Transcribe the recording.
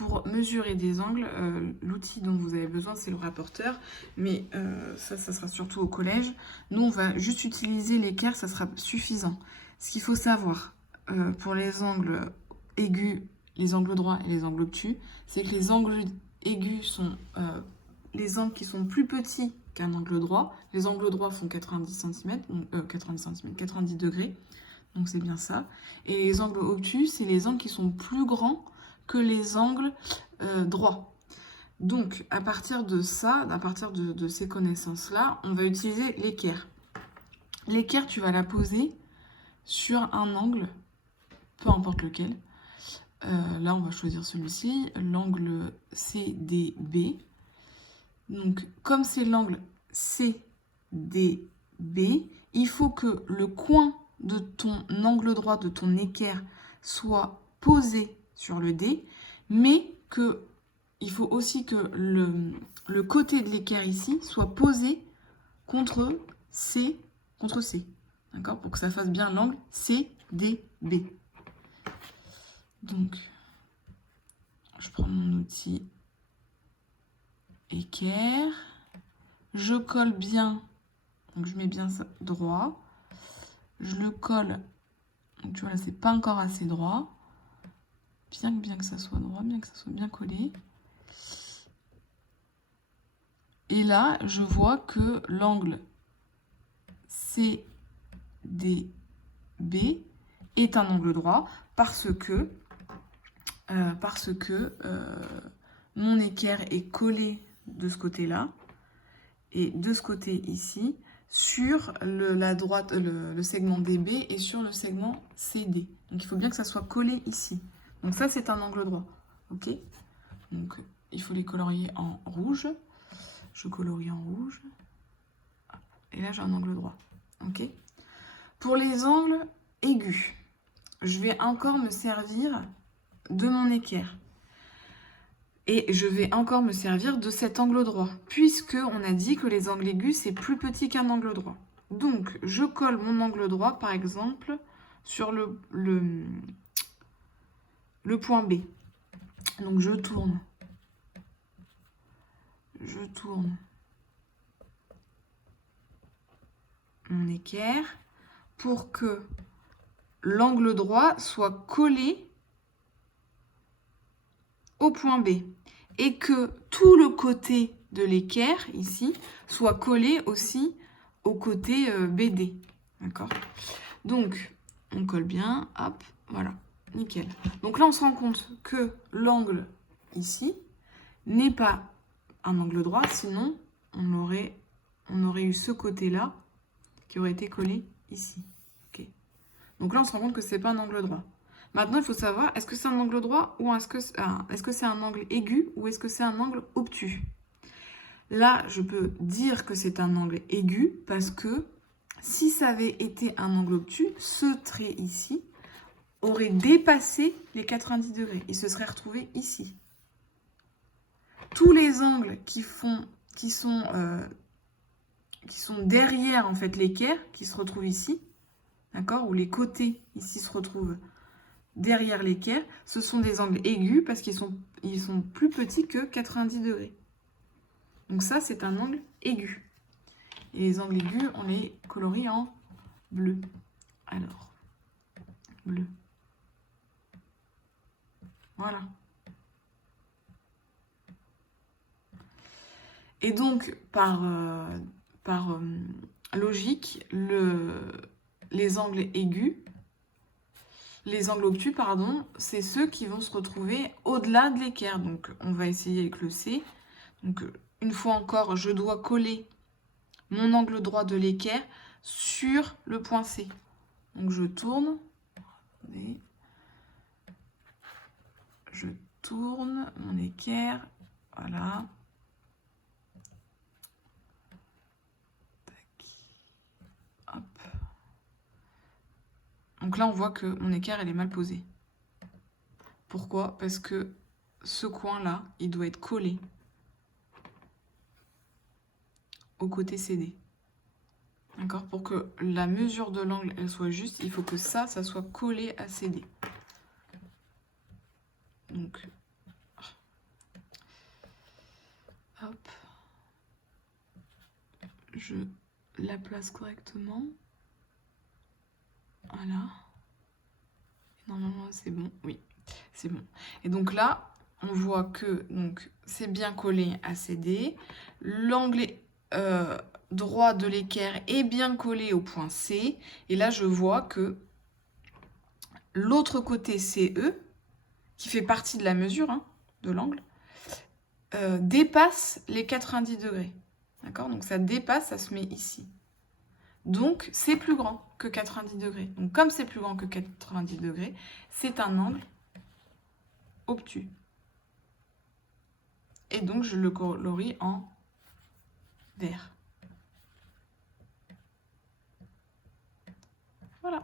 pour mesurer des angles, l'outil dont vous avez besoin, c'est le rapporteur. Mais ça sera surtout au collège. Nous, on va juste utiliser l'équerre, ça sera suffisant. Ce qu'il faut savoir pour les angles aigus, les angles droits et les angles obtus, c'est que les angles aigus sont les angles qui sont plus petits qu'un angle droit. Les angles droits font 90 degrés. Donc c'est bien ça. Et les angles obtus, c'est les angles qui sont plus grands que les angles droits. Donc à partir de ça, à partir de ces connaissances-là, on va utiliser l'équerre. L'équerre, tu vas la poser sur un angle, peu importe lequel. Là, on va choisir celui-ci, l'angle CDB. Donc comme c'est l'angle CDB, il faut que le coin de ton angle droit, de ton équerre, soit posé sur le D, mais il faut aussi que le côté de l'équerre ici soit posé contre C, d'accord, pour que ça fasse bien l'angle CDB. Donc, je prends mon outil équerre, je colle bien, donc je mets bien ça droit. Je le colle, donc tu vois là c'est pas encore assez droit, bien que ça soit droit, bien que ça soit bien collé. Et là je vois que l'angle CDB est un angle droit parce que mon équerre est collé de ce côté-là et de ce côté ici sur la droite, le segment DB et sur le segment CD. Donc il faut bien que ça soit collé ici. Donc ça c'est un angle droit. Ok. Donc il faut les colorier en rouge. Je colorie en rouge. Et là j'ai un angle droit. Ok. Pour les angles aigus, je vais encore me servir de mon équerre. Et je vais encore me servir de cet angle droit, puisque on a dit que les angles aigus, c'est plus petit qu'un angle droit. Donc, je colle mon angle droit, par exemple, sur le point B. Donc, je tourne. Je tourne mon équerre pour que l'angle droit soit collé au point B. Et que tout le côté de l'équerre, ici, soit collé aussi au côté BD. D'accord? Donc, on colle bien, hop, voilà, nickel. Donc là, on se rend compte que l'angle ici n'est pas un angle droit, sinon on aurait eu ce côté-là qui aurait été collé ici. Okay. Donc là, on se rend compte que c'est pas un angle droit. Maintenant, il faut savoir, est-ce que c'est un angle droit ou est-ce que c'est un angle aigu ou est-ce que c'est un angle obtus? Là, je peux dire que c'est un angle aigu parce que si ça avait été un angle obtus, ce trait ici aurait dépassé les 90 degrés. Il se serait retrouvé ici. Tous les angles qui sont derrière en fait l'équerre, qui se retrouvent ici, d'accord, ou les côtés ici se retrouvent derrière l'équerre, ce sont des angles aigus parce qu'ils sont plus petits que 90 degrés. Donc ça, c'est un angle aigu. Et les angles aigus, on les colorie en bleu. Alors, bleu. Voilà. Et donc, par logique, les angles aigus, les angles obtus, pardon, c'est ceux qui vont se retrouver au-delà de l'équerre. Donc, on va essayer avec le C. Donc, une fois encore, je dois coller mon angle droit de l'équerre sur le point C. Donc, je tourne. Attendez. Je tourne mon équerre. Voilà. Tac. Hop. Donc là, on voit que mon équerre, elle est mal posée. Pourquoi? Parce que ce coin-là, il doit être collé au côté CD. D'accord? Pour que la mesure de l'angle, elle soit juste, il faut que ça soit collé à CD. Donc, je la place correctement. Voilà. Normalement, c'est bon. Oui, c'est bon. Et donc là, on voit que c'est bien collé à CD. L'angle droit de l'équerre est bien collé au point C. Et là, je vois que l'autre côté CE, qui fait partie de la mesure de l'angle, dépasse les 90 degrés. D'accord? Donc ça dépasse, ça se met ici. Donc c'est plus grand que 90 degrés. Donc comme c'est plus grand que 90 degrés, c'est un angle obtus. Et donc je le colorie en vert. Voilà.